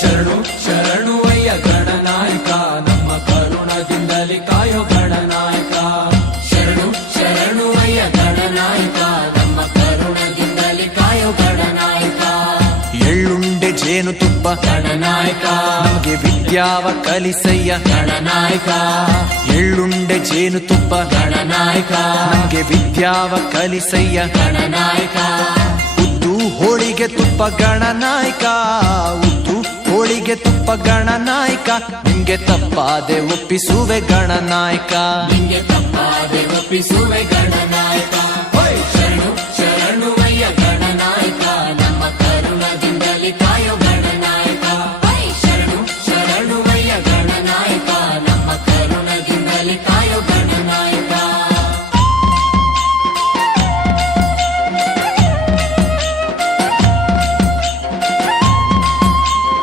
ಶರಣು ಶರಣು ಅಯ್ಯ ಗಣನಾಯಕ. ನಮ್ಮ ಕರುಣದಿಂದಲೇ ಕಾಯೋ ಗಣನಾಯಕ. ಶರಣು ಶರಣು ಅಯ್ಯ ಗಣನಾಯಕ. ನಮ್ಮ ಕರುಣದಿಂದಲೇ ಕಾಯೋ ಗಣನಾಯಕ. ಎಳ್ಳುಂಡೆ ಜೇನು ತುಪ್ಪ. ಗಣನಾಯಕ. ನಮಗೆ ವಿದ್ಯಾವ ಕಲಿಸಯ್ಯ. ಗಣನಾಯಕ. ಎಳ್ಳುಂಡೆ ಜೇನು ತುಪ್ಪ. ಗಣನಾಯಕ. ನಮಗೆ ವಿದ್ಯಾವ ಕಲಿಸಯ್ಯ. ಗಣನಾಯಕ. ಹೋಳಿಗೆ ತುಪ್ಪ. ಗಣನಾಯಕ. ಹೋಳಿಗೆ ತುಪ್ಪ ಗಣನಾಯಕ ನಿಂಗೆ ತಪ್ಪಾದೆ ಒಪ್ಪಿಸುವೆ ಗಣನಾಯಕ. ನಿಂಗೆ ತಪ್ಪಾದೆ ಒಪ್ಪಿಸುವೆ ಗಣನಾಯಕ.